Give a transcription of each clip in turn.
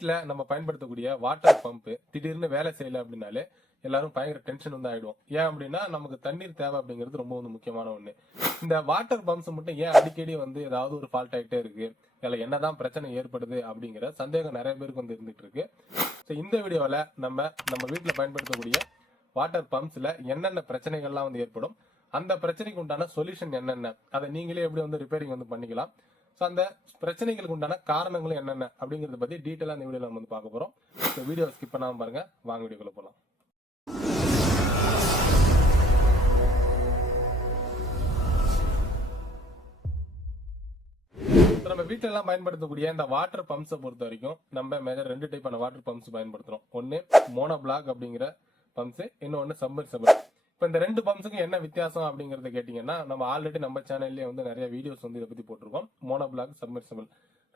வீட்டில் நம்ம பயன்படுத்தக்கூடிய வாட்டர் பம்ப்பு திடீர்னு வேலை செய்யல அப்படின்னாலே எல்லாரும் பயங்கர டென்ஷன் வந்து ஆயிடும் ஏன் அப்படின்னா நமக்கு தண்ணீர் தேவை அப்படிங்கிறது ரொம்ப வந்து முக்கியமான ஒண்ணு. இந்த வாட்டர் பம்ப்ஸ் மட்டும் ஏன் அடிக்கடி வந்து ஏதாவது ஒரு ஃபால்ட் ஆயிட்டே இருக்கு? இதுல என்னதான் பிரச்சனை ஏற்படுது அப்படிங்கிற சந்தேகம் நிறைய பேருக்கு வந்து இருந்துட்டு இருக்கு. ஸோ இந்த வீடியோவில் நம்ம நம்ம வீட்டில் பயன்படுத்தக்கூடிய வாட்டர் பம்ப்ஸ்ல என்னென்ன பிரச்சனைகள்லாம் வந்து ஏற்படும்? அந்த பிரச்சனைக்கு உண்டான சொல்யூஷன் என்னென்ன? அதை நீங்களே எப்படி வந்து ரிப்பேரிங் வந்து பண்ணிக்கலாம். ஸோ அந்த பிரச்சனைகளுக்கு உண்டான காரணங்களும் என்னென்ன அப்படிங்கறத பத்தி டீட்டெயிலாக இந்த வீடியோவில் நம்ம வந்து பார்க்க போறோம். ஸோ வீடியோ ஸ்கிப் பண்ணாமல் பாருங்க. வாங்க வீடியோக்குள்ள போகலாம் நம்ம வீட்டிலலாம் எல்லாம் பயன்படுத்தக்கூடிய இந்த வாட்டர் பம்ப்ஸை பொறுத்த வரைக்கும் நம்ம மேஜர் ரெண்டு டைப்பான வாட்டர் பம்ப்ஸ் பயன்படுத்துறோம். ஒன்னு மோனோ பிளாக் அப்படிங்கிற பம்ப்ஸ் இன்னொன்னு சம்மர்சபிள் இப்ப இந்த ரெண்டு பம்ப்ஸுக்கும் என்ன வித்தியாசம் அப்படிங்கறத கேட்டீங்கன்னா நம்ம ஆல்ரெடி நம்ம சேனல்லே வந்து நிறைய வீடியோஸ் வந்து இதை பத்தி போட்டிருக்கோம். மோனோ பிளாக் சம்மர்சபிள்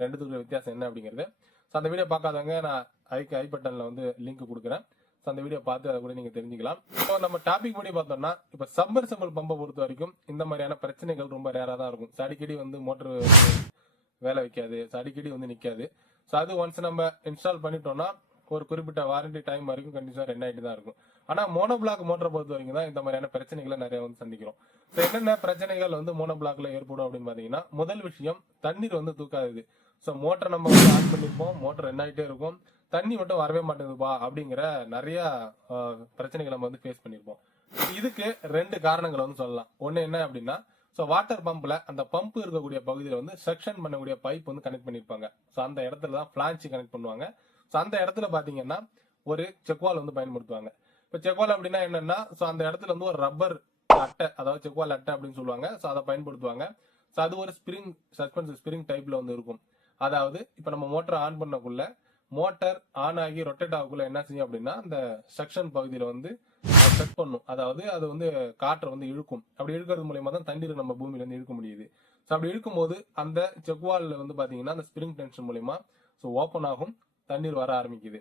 ரெண்டுத்துக்குள்ள வித்தியாசம் என்ன அப்படிங்கிறது. ஸோ அந்த வீடியோ பார்க்காதவங்க நான் ஐக்கு ஐ பட்டன்ல வந்து லிங்க் கொடுக்குறேன். ஸோ அந்த வீடியோ பார்த்து அதை கூட நீங்க தெரிஞ்சுக்கலாம். இப்போ நம்ம டாபிக் படி பார்த்தோம்னா இப்போ சப்மர்சபிள் பம்பை பொறுத்த வரைக்கும் இந்த மாதிரியான பிரச்சனைகள் ரொம்ப ரேரா தான் இருக்கும். So, அடிக்கடி வந்து மோட்டர் வேலை வைக்காது. அடிக்கடி வந்து நிக்காது. ஸோ அது ஒன்ஸ் நம்ம இன்ஸ்டால் பண்ணிட்டோம்னா ஒரு குறிப்பிட்ட வாரண்டி டைம் வரைக்கும் கண்டிப்பாக ரன் ஆகிட்டு தான் இருக்கும். ஆனா மோனோ பிளாக் மோட்டரை பொறுத்த வரைக்கும் தான் இந்த மாதிரியான பிரச்சனைகளை நிறைய வந்து சந்திக்கிறோம். ஸோ என்னென்ன பிரச்சனைகள் வந்து மோனோ பிளாக்ல ஏற்படும் அப்படின்னு பாத்தீங்கன்னா முதல் விஷயம் தண்ணீர் வந்து தூக்காது. ஸோ மோட்டர் நம்ம வந்து ஆன் பண்ணிருப்போம் மோட்டர் என்ன ஆகிட்டே இருக்கும்? தண்ணி மட்டும் வரவே மாட்டேங்குதுப்பா அப்படிங்கிற நிறைய பிரச்சனைகளை நம்ம வந்து ஃபேஸ் பண்ணிருப்போம் இதுக்கு ரெண்டு காரணங்களை வந்து சொல்லலாம். ஒன்று என்ன அப்படின்னா ஸோ வாட்டர் பம்ப்ல அந்த பம்ப் இருக்கக்கூடிய பகுதியில் வந்து செக்ஷன் பண்ணக்கூடிய பைப் வந்து கனெக்ட் பண்ணிருப்பாங்க ஸோ அந்த இடத்துல தான் பிளான்ச்சு கனெக்ட் பண்ணுவாங்க. ஸோ அந்த இடத்துல பாத்தீங்கன்னா ஒரு செக்வால் வந்து பயன்படுத்துவாங்க. இப்போ செக்வால் அப்படின்னா என்னன்னா ஸோ அந்த இடத்துல வந்து ஒரு ரப்பர் அட்டை அதாவது செக்வால் அட்டை அப்படின்னு சொல்லுவாங்க. ஸோ அதை பயன்படுத்துவாங்க. ஸோ அது ஒரு ஸ்பிரிங் சஸ்பென்ஸ் ஸ்பிரிங் டைப்ல வந்து இருக்கும். அதாவது இப்போ நம்ம மோட்டர் ஆன் பண்ணக்குள்ள மோட்டர் ஆன் ஆகி ரொட்டேட் ஆகக்குள்ள என்ன செய்யும் அப்படின்னா அந்த செக்ஷன் பகுதியில வந்து செட் பண்ணும். அதாவது அது வந்து காற்றை வந்து இழுக்கும். அப்படி இழுக்கிறது மூலயமா தான் தண்ணீர் நம்ம பூமியில இருந்து இழுக்க முடியுது. ஸோ அப்படி இழுக்கும்போது அந்த செக்வால்ல வந்து பாத்தீங்கன்னா அந்த ஸ்பிரிங் டென்ஷன் மூலயமா ஸோ ஓப்பன் ஆகும். தண்ணீர் வர ஆரம்பிக்குது.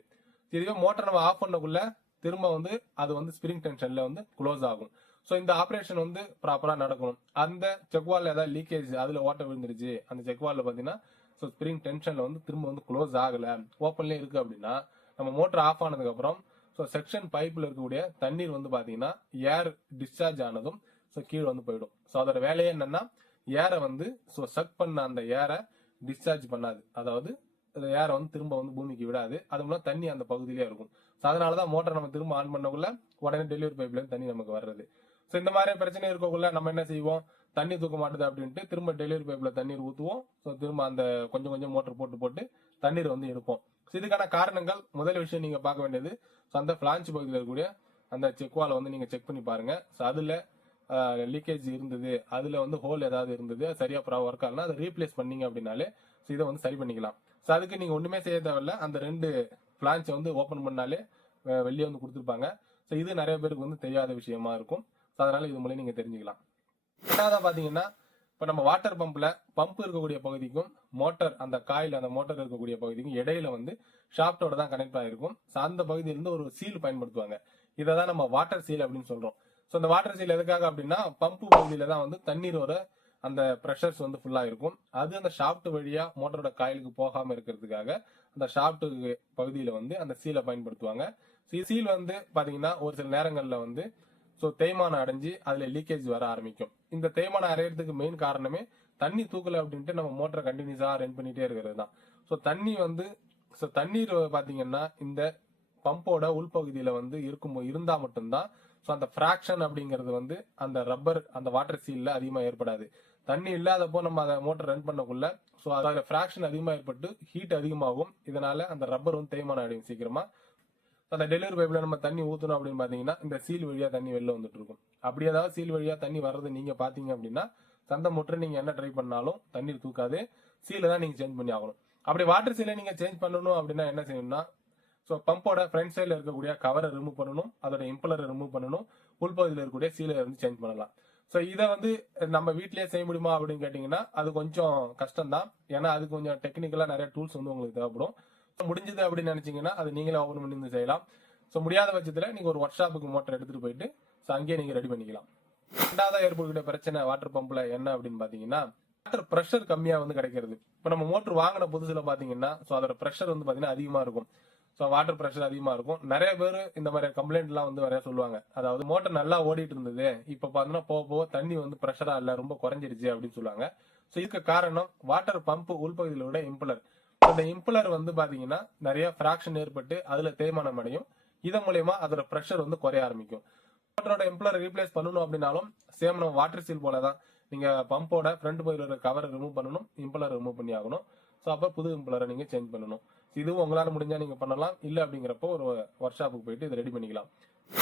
இதுவே மோட்டர் நம்ம ஆஃப் பண்ணக்குள்ள திரும்ப வந்து அது வந்து ஸ்பிரிங் டென்ஷன்ல வந்து க்ளோஸ் ஆகும். ஸோ இந்த ஆப்ரேஷன் வந்து ப்ராப்பரா நடக்கணும். அந்த செக்வால்ல ஏதாவது லீக்கேஜ் அதுல ஓட்ட விழுந்துருச்சு. அந்த செக்வால்ல பாத்தீங்கன்னா ஸோ ஸ்பிரிங் டென்ஷன்ல வந்து திரும்ப வந்து க்ளோஸ் ஆகல. ஓப்பன்லேயே இருக்கு அப்படின்னா நம்ம மோட்டர் ஆஃப் ஆனதுக்கு அப்புறம் ஸோ செக்ஷன் பைப்ல இருக்கக்கூடிய தண்ணீர் வந்து பாத்தீங்கன்னா ஏர் டிஸ்சார்ஜ் ஆனதும் ஸோ கீழே வந்து போயிடும். ஸோ அதோட வேலையே என்னன்னா ஏரை வந்து ஸோ சக் பண்ண அந்த ஏரை டிஸ்சார்ஜ் பண்ணாது. அதாவது ஏரை வந்து திரும்ப வந்து பூமிக்கு விடாது. அது மூலம் தண்ணி அந்த பகுதியிலே இருக்கும். ஸோ அதனால தான் மோட்டர் நம்ம திரும்ப ஆன் பண்ணக்குள்ள உடனே டெலிவரி பைப்ல தண்ணி நமக்கு வர்றது. ஸோ இந்த மாதிரி பிரச்சனை இருக்கக்குள்ள நம்ம என்ன செய்வோம்? தண்ணி தூக்க மாட்டுது அப்படின்ட்டு திரும்ப டெலிவரி பைப்ல தண்ணீர் ஊற்றுவோம் ஸோ திரும்ப அந்த கொஞ்சம் கொஞ்சம் மோட்டர் போட்டு போட்டு தண்ணீர் வந்து எடுப்போம். ஸோ இதுக்கான காரணங்கள் முதல் விஷயம் நீங்க பார்க்க வேண்டியது ஸோ அந்த பிளான்ச் பகுதியில் இருக்கக்கூடிய அந்த செக்வாலை வந்து நீங்க செக் பண்ணி பாருங்க. ஸோ அதுல லீக்கேஜ் இருந்தது. அதுல வந்து ஹோல் ஏதாவது இருந்தது. சரியா ப்ரா ஒர்க் ஆகலாம் அதை ரீப்ளேஸ் பண்ணீங்க அப்படின்னாலே ஸோ இதை வந்து சரி பண்ணிக்கலாம். ஸோ அதுக்கு நீங்கள் ஒன்றுமே செய்ய தேவையில்ல. அந்த ரெண்டு பிளான்ச்சை வந்து ஓப்பன் பண்ணாலே வெளியே வந்து கொடுத்துருப்பாங்க. ஸோ இது நிறைய பேருக்கு வந்து தெரியாத விஷயமா இருக்கும். ஸோ அதனால இது மூலம் நீங்கள் தெரிஞ்சுக்கலாம். ரெண்டாவதா பார்த்தீங்கன்னா இப்போ நம்ம வாட்டர் பம்பில் பம்ப் இருக்கக்கூடிய பகுதிக்கும் மோட்டர் அந்த காயில் அந்த மோட்டர் இருக்கக்கூடிய பகுதிக்கும் இடையில வந்து ஷாப்டோட தான் கனெக்ட் ஆகிருக்கும் ஸோ அந்த பகுதியிலேருந்து ஒரு சீல் பயன்படுத்துவாங்க. இதை தான் நம்ம வாட்டர் சீல் அப்படின்னு சொல்கிறோம் ஸோ அந்த வாட்டர் சீல் எதுக்காக அப்படின்னா பம்பு பகுதியில் தான் வந்து தண்ணீரோட அந்த ப்ரெஷர்ஸ் வந்து ஃபுல்லா இருக்கும். அது அந்த ஷாஃப்ட் வழியா மோட்டரோட காயிலுக்கு போகாம இருக்கிறதுக்காக அந்த ஷாஃப்ட் பகுதியில வந்து அந்த சீலை பயன்படுத்துவாங்க. சீல் வந்து பாத்தீங்கன்னா ஒரு சில நேரங்கள்ல வந்து ஸோ தேய்மானம் அடைஞ்சு அதுல லீக்கேஜ் வர ஆரம்பிக்கும். இந்த தேய்மானம் அடையிறதுக்கு மெயின் காரணமே தண்ணி தூக்கல அப்படின்ட்டு நம்ம மோட்டரை கண்டினியூஸா ரன் பண்ணிட்டே இருக்கிறது தான். ஸோ தண்ணி வந்து ஸோ தண்ணீர் பாத்தீங்கன்னா இந்த பம்போட உள்பகுதியில வந்து இருக்கும் இருந்தா மட்டும்தான் ஸோ அந்த ஃப்ராக்ஷன் அப்படிங்கிறது வந்து அந்த ரப்பர் அந்த வாட்டர் சீல்ல அதிகமாக ஏற்படாது. தண்ணி இல்லாதப்போ நம்ம அதை மோட்டர் ரன் பண்ணக்குள்ள. ஸோ அதோட ஃபிராக்ஷன் அதிகமாக ஏற்பட்டு ஹீட் அதிகமாகும். இதனால அந்த ரப்பர் வந்து தேய்மானம் அடையும் சீக்கிரமா. அந்த டெலிவரி பைப்பில் நம்ம தண்ணி ஊற்றணும் அப்படின்னு பார்த்தீங்கன்னா இந்த சீல் வழியாக தண்ணி வெளில வந்துட்டு இருக்கும் அப்படி ஏதாவது சீல் வழியாக தண்ணி வர்றது நீங்கள் பார்த்தீங்க அப்படின்னா சந்த மோட்டர் நீங்கள் என்ன ட்ரை பண்ணாலும் தண்ணீர் தூக்காது. சீலை தான் நீங்கள் சேஞ்ச் பண்ணி ஆகணும். அப்படி வாட்டர் சீலை நீங்கள் சேஞ்ச் பண்ணணும் அப்படின்னா என்ன செய்யணும்னா ஸோ பம்போட ஃப்ரண்ட் சைடில் இருக்கக்கூடிய கவரை ரிமூவ் பண்ணணும். அதோட இம்பலரை ரிமூவ் பண்ணணும். உள்பகுதியில் இருக்கக்கூடிய சீலை வந்து சேஞ்ச் பண்ணலாம். ஸோ இதை வந்து நம்ம வீட்லயே செய்ய முடியுமா அப்படின்னு கேட்டிங்கன்னா அது கொஞ்சம் கஷ்டம் தான் ஏன்னா அது கொஞ்சம் டெக்னிக்கலாக நிறைய டூல்ஸ் வந்து உங்களுக்கு தேவைப்படும். முடிஞ்சது அப்படின்னு நினைச்சீங்கன்னா அது நீங்களே ஓபன் பண்ணி செய்யலாம். ஸோ முடியாத பட்சத்தில் நீங்க ஒரு ஒர்க் ஷாப்புக்கு மோட்டர் எடுத்துட்டு போயிட்டு ஸோ அங்கேயே நீங்க ரெடி பண்ணிக்கலாம். ரெண்டாவது ஏற்படுகிற பிரச்சனை வாட்டர் பம்ப்ல என்ன அப்படின்னு பாத்தீங்கன்னா வாட்டர் ப்ரெஷர் கம்மியா வந்து கிடைக்கிறது. இப்போ நம்ம மோட்டர் வாங்கின புதுசுல பாத்தீங்கன்னா ஸோ அதோட ப்ரெஷர் வந்து பாத்தீங்கன்னா அதிகமா இருக்கும். ஸோ வாட்டர் ப்ரெஷர் அதிகமாக இருக்கும். நிறைய பேர் இந்த மாதிரி கம்ப்ளைண்ட்லாம் வந்து நிறைய சொல்லுவாங்க. அதாவது மோட்டர் நல்லா ஓடிட்டு இருந்தது இப்போ பார்த்தீங்கன்னா போக போக தண்ணி வந்து ப்ரெஷராக இல்லை ரொம்ப குறைஞ்சிருச்சு அப்படின்னு சொல்லுவாங்க. ஸோ இதுக்கு காரணம் வாட்டர் பம்ப் உள்பகுதியில் உள்ள இம்புலர் இந்த இம்புலர் வந்து பார்த்தீங்கன்னா நிறைய ஃப்ராக்ஷன் ஏற்பட்டு அதில் தேய்மானம் அடையும். இதன் மூலயமா அதோட ப்ரெஷர் வந்து குறைய ஆரம்பிக்கும். மோட்டரோட இம்புலர் ரீப்ளேஸ் பண்ணணும் அப்படின்னாலும் சேம் நம்ம வாட்டர் சீல் போல தான் நீங்கள் பம்போட ஃப்ரண்ட் பகுதியில் இருக்கிற கவரை ரிமூவ் பண்ணணும் இம்ப்ளர் ரிமூவ் பண்ணி ஆகணும். ஸோ அப்போ புது இம்புலரை நீங்கள் சேஞ்ச் பண்ணணும். இதுவும் உங்களால் முடிஞ்சால் நீங்கள் பண்ணலாம். இல்லை அப்படிங்கிறப்போ ஒரு ஒர்க் ஷாப்புக்கு போயிட்டு இதை ரெடி பண்ணிக்கலாம்.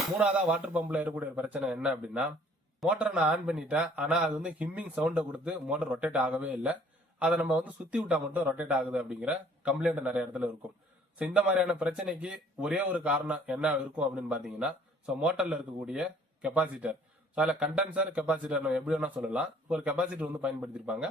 மூணாவதா வாட்டர் பம்பில் இருக்கக்கூடிய பிரச்சனை என்ன அப்படின்னா மோட்டரை நான் ஆன் பண்ணிட்டேன். ஆனால் அது வந்து ஹிம்மிங் சவுண்டை கொடுத்து மோட்டர் ரொட்டேட் ஆகவே இல்லை. அதை நம்ம வந்து சுற்றி விட்டா மட்டும் ரொட்டேட் ஆகுது அப்படிங்கிற கம்ப்ளைண்ட் நிறைய இடத்துல இருக்கும். ஸோ இந்த மாதிரியான பிரச்சனைக்கு ஒரே ஒரு காரணம் என்ன இருக்கும் அப்படின்னு பார்த்தீங்கன்னா ஸோ மோட்டரில் இருக்கக்கூடிய கெப்பாசிட்டர் ஸோ அதில் கண்டென்சர் கெப்பாசிட்டர் நம்ம எப்படி வேணால் சொல்லலாம். ஒரு கெப்பாசிட்டர் வந்து பயன்படுத்தியிருப்பாங்க.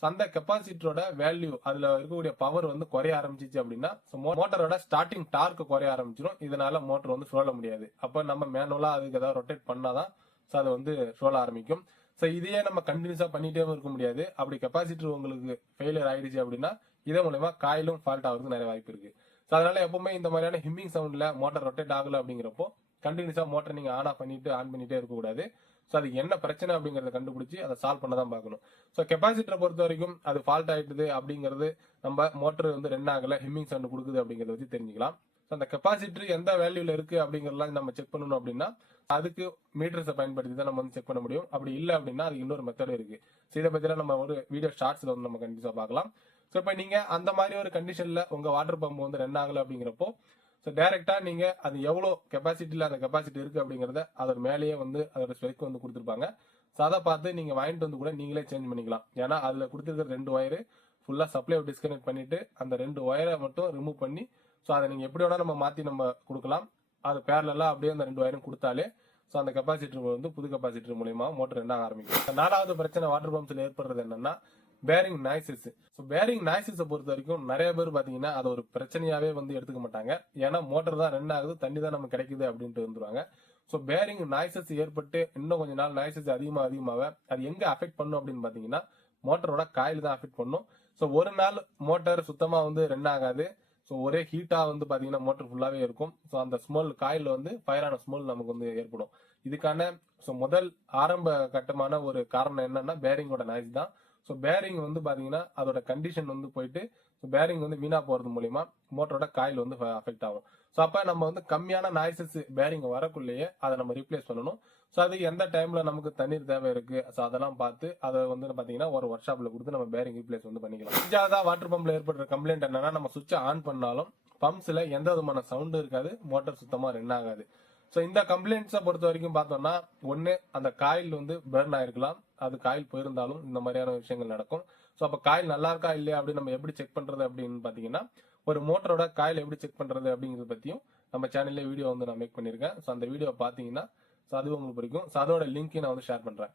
ஸோ அந்த கெப்பாசிட்டரோட வேல்யூ அதுல இருக்கக்கூடிய பவர் வந்து குறைய ஆரம்பிச்சிச்சு அப்படின்னா ஸோ மோட்டரோட ஸ்டார்டிங் டார்க் குறைய ஆரம்பிச்சிடும் இதனால மோட்டர் வந்து சுழல முடியாது. அப்போ நம்ம மேனுவலா அதுக்கு ஏதாவது ரொட்டேட் பண்ணாதான் ஸோ அது வந்து சுழல ஆரம்பிக்கும். ஸோ இதையே நம்ம கண்டினியூஸா பண்ணிட்டே இருக்க முடியாது. அப்படி கெப்பாசிட்டர் உங்களுக்கு ஃபெயிலியர் ஆயிடுச்சு அப்படின்னா இதன் மூலயமா காயிலும் ஃபால்ட் ஆகிறதுக்கு நிறைய வாய்ப்பு இருக்கு. ஸோ அதனால எப்பவுமே இந்த மாதிரியான ஹிம்மிங் சவுண்ட்ல மோட்டர் ரொட்டேட் ஆகல அப்படிங்கிறப்போ கண்டினியூஸா மோட்டர் நீங்க ஆன் ஆஃப் பண்ணிட்டு ஆன் பண்ணிட்டே இருக்கக்கூடாது. ஸோ அது என்ன பிரச்சனை அப்படிங்கறத கண்டுபிடிச்சு அதை சால்வ் பண்ண தான் பார்க்கணும். ஸோ கெப்பாசிட்டரை பொறுத்த வரைக்கும் அது ஃபால்ட் ஆயிட்டுது அப்படிங்கிறது நம்ம மோட்டர் வந்து ரன் ஆகல ஹிம்மிங் சவுண்ட் கொடுக்குது அப்படிங்கறத வச்சு தெரிஞ்சுக்கலாம். ஸோ அந்த கெப்பாசிட்டர் எந்த வேல்யூல இருக்கு அப்படிங்கறதெல்லாம் நம்ம செக் பண்ணணும் அப்படின்னா அதுக்கு மீட்டர்ஸை பயன்படுத்தி தான் நம்ம வந்து செக் பண்ண முடியும். அப்படி இல்லை அப்படின்னா அது இன்னொரு மெத்தடு இருக்கு. ஸோ இதை பத்திலாம் நம்ம ஒரு வீடியோ ஷார்ட்ஸ்ல வந்து நம்ம கண்டிப்பா பார்க்கலாம். ஸோ இப்போ நீங்க அந்த மாதிரி ஒரு கண்டிஷன்ல உங்க வாட்டர் பம்ப் வந்து ரன் ஆகல அப்படிங்கிறப்போ ஸோ டைரக்டா நீங்க அது எவ்வளோ கெப்பாசிட்டியில் அந்த கெப்பாசிட்டி இருக்கு அப்படிங்கறத அதோட மேலேயே வந்து அதோட ஸ்பெக் வந்து கொடுத்துருப்பாங்க. ஸோ அதை பார்த்து நீங்க வாங்கிட்டு வந்து கூட நீங்களே சேஞ்ச் பண்ணிக்கலாம். ஏன்னா அதுல கொடுத்துருக்கிற ரெண்டு ஒயரு ஃபுல்லா சப்ளை டிஸ்கனெக்ட் பண்ணிட்டு அந்த ரெண்டு ஒயரை மட்டும் ரிமூவ் பண்ணி ஸோ அதை நீங்க எப்படி வேணா நம்ம மாத்தி நம்ம கொடுக்கலாம். அது பேரலாம் அப்படியே அந்த ரெண்டு ஒயரும் கொடுத்தாலே ஸோ அந்த கெப்பாசிட்டர் வந்து புது கெப்பாசிட்டர் மூலியமா மோட்டர் ரெண்டாக ஆரம்பிக்கும். நாலாவது பிரச்சனை வாட்டர் பம்ப்ஸ்ல ஏற்படுறது என்னன்னா பேரிங் நாய்ஸஸ் ஸோ பேரிங் நாய்ஸஸை பொறுத்த வரைக்கும் நிறைய பேர் பார்த்தீங்கன்னா அதை ஒரு பிரச்சனையாவே வந்து எடுத்துக்க மாட்டாங்க. ஏன்னா மோட்டர் தான் ரன் ஆகுது தண்ணி தான் நமக்கு கிடைக்குது அப்படின்ட்டு வந்துருவாங்க ஸோ பேரிங் நாய்ஸஸ் ஏற்பட்டு இன்னும் கொஞ்ச நாள் நாய்ஸஸ் அதிகமாக அதிகமாக அது எங்கே அஃபெக்ட் பண்ணும் அப்படின்னு பார்த்தீங்கன்னா மோட்டரோட காயில் தான் அஃபெக்ட் பண்ணும். ஸோ ஒரு நாள் மோட்டார் சுத்தமாக வந்து ரன் ஆகாது. ஸோ ஒரே ஹீட்டாக வந்து பார்த்தீங்கன்னா மோட்டர் ஃபுல்லாகவே இருக்கும். ஸோ அந்த ஸ்மெல் காயில் வந்து ஃபயரான ஸ்மெல் நமக்கு வந்து ஏற்படும். இதுக்கான ஸோ முதல் ஆரம்ப கட்டமான ஒரு காரணம் என்னன்னா பேரிங்கோட நாய்ஸ் தான். ஸோ பேரிங் வந்து பார்த்தீங்கன்னா அதோட கண்டிஷன் வந்து போயிட்டு பேரிங் வந்து வீணாக போகிறது மூலிமா மோட்டரோட காயில் வந்து அஃபெக்ட் ஆகும். ஸோ அப்போ நம்ம வந்து கம்மியான நாய்ஸஸ் பேரிங் வரக்குள்ளேயே அதை நம்ம ரீப்ளேஸ் பண்ணணும். ஸோ அது எந்த டைமில் நமக்கு தண்ணீர் தேவை இருக்குது ஸோ அதெல்லாம் பார்த்து அதை வந்து பார்த்தீங்கன்னா ஒரு ஒர்க் ஷாப்பில் கொடுத்து நம்ம பேரிங் ரீப்ளேஸ் வந்து பண்ணிக்கலாம். அஞ்சாவதா வாட்டர் பம்பில் ஏற்படுற கம்ப்ளைண்ட் என்னன்னா நம்ம சுவிட்ச் ஆன் பண்ணாலும் பம்ப்ஸில் எந்த விதமான சவுண்டும் இருக்காது மோட்டர் சுத்தமாக ரன் ஆகாது. ஸோ இந்த கம்ப்ளைண்ட்ஸை பொறுத்த வரைக்கும் பார்த்தோம்னா ஒன்று அந்த காயில் வந்து பர்ன் ஆயிருக்கலாம். அது காயில் போயிருந்தாலும் இந்த மாதிரியான விஷயங்கள் நடக்கும். ஸோ அப்போ காயில் நல்லா இருக்கா இல்லையா அப்படின்னு நம்ம எப்படி செக் பண்ணுறது அப்படின்னு பார்த்தீங்கன்னா ஒரு மோட்டரோட காயில் எப்படி செக் பண்ணுறது அப்படிங்கிறத பற்றியும் நம்ம சேனல்ல வீடியோ வந்து நான் மேக் பண்ணியிருக்கேன் ஸோ அந்த வீடியோ பார்த்தீங்கன்னா ஸோ அது உங்களுக்கு பிடிக்கும். ஸோ அதோட லிங்க்கையும் நான் வந்து ஷேர் பண்ணுறேன்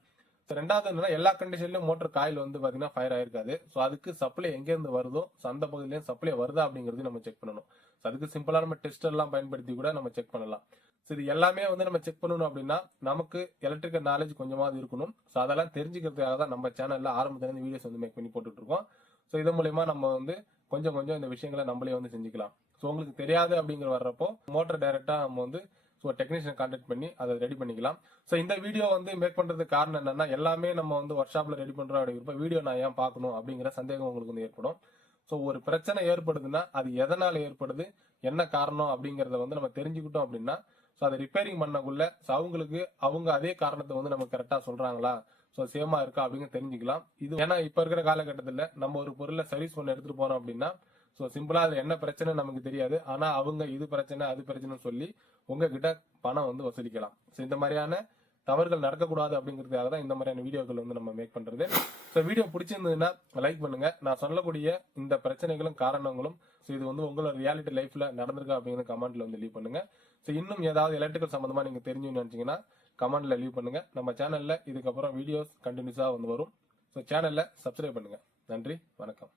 ஸோ ரெண்டாவது என்னன்னா எல்லா கண்டிஷன்லையும் மோட்டர் காயில் வந்து பார்த்தீங்கன்னா ஃபயர் ஆயிருக்காது. ஸோ அதுக்கு சப்ளை எங்கேருந்து வருதோ ஸோ அந்த பகுதியிலேயும் சப்ளை வருதா அப்படிங்கிறது நம்ம செக் பண்ணணும். ஸோ அதுக்கு சிம்பிளான நம்ம டெஸ்டர்லாம் பயன்படுத்தி கூட நம்ம செக் பண்ணலாம். ஸோ இது எல்லாமே வந்து நம்ம செக் பண்ணணும் அப்படின்னா நமக்கு எலக்ட்ரிக்கல் நாலேஜ் கொஞ்சமாவது இருக்கணும். ஸோ அதெல்லாம் தெரிஞ்சுக்கிறதுக்காக தான் நம்ம சேனலில் ஆரம்பத்துலேருந்து வீடியோஸ் வந்து மேக் பண்ணி போட்டுட்ருக்கோம். ஸோ இது மூலயமா நம்ம வந்து கொஞ்சம் கொஞ்சம் இந்த விஷயங்களை நம்மளே வந்து செஞ்சுக்கலாம். ஸோ உங்களுக்கு தெரியாது அப்படிங்கிற வர்றப்போ மோட்டர் டைரெக்டாக நம்ம வந்து ஸோ டெக்னீஷியன் கான்டாக்ட் பண்ணி அதை ரெடி பண்ணிக்கலாம். ஸோ இந்த வீடியோ வந்து மேக் பண்ணுறதுக்கு காரணம் என்னன்னா எல்லாமே நம்ம வந்து ஒர்க் ஷாப்பில் ரெடி பண்ணுறோம் அப்படிங்கிறப்ப வீடியோ நான் ஏன் பார்க்கணும் அப்படிங்கிற சந்தேகம் உங்களுக்கு வந்து ஏற்படும். ஸோ ஒரு பிரச்சனை ஏற்படுதுன்னா அது எதனால் ஏற்படுது என்ன காரணம் அப்படிங்கிறத வந்து நம்ம தெரிஞ்சுக்கிட்டோம் அப்படின்னா ஸோ அதை ரிப்பேரிங் பண்ணக்குள்ள ஸோ அவங்களுக்கு அவங்க அதே காரணத்தை வந்து நம்ம கரெக்டாக சொல்கிறாங்களா ஸோ சேமா இருக்கா அப்படின்னு தெரிஞ்சுக்கலாம். இது ஏன்னா இப்போ இருக்கிற காலகட்டத்தில் நம்ம ஒரு பொருளை சர்வீஸ் பண்ண எடுத்துட்டு போகிறோம் அப்படின்னா ஸோ சிம்பிளாக அது என்ன பிரச்சனை நமக்கு தெரியாது. ஆனால் அவங்க இது பிரச்சனை அது பிரச்சனைன்னு சொல்லி உங்ககிட்ட பணம் வந்து வசூலிக்கலாம். ஸோ இந்த மாதிரியான தவறுகள் நடக்கக்கூடாது அப்படிங்கிறதுக்காக தான் இந்த மாதிரியான வீடியோக்கள் வந்து நம்ம மேக் பண்ணுறது ஸோ வீடியோ பிடிச்சிருந்ததுன்னா லைக் பண்ணுங்க. நான் சொல்லக்கூடிய இந்த பிரச்சனைகளும் காரணங்களும் ஸோ இது வந்து உங்களோட ரியாலிட்டி லைஃப்ல நடந்திருக்கா அப்படிங்கிற கமெண்ட்ல வந்து லீவ் பண்ணுங்க. ஸோ இன்னும் ஏதாவது எலக்ட்ரிக்கல் சம்மந்தமாக நீங்கள் தெரிஞ்சுன்னு நினச்சிங்கன்னா கமெண்டில் லீவ் பண்ணுங்க. நம்ம சேனலில் இதுக்கப்புறம் வீடியோஸ் கண்டினியூஸாக வந்து வரும். ஸோ சேனலில் சப்ஸ்கிரைப் பண்ணுங்க. நன்றி வணக்கம்.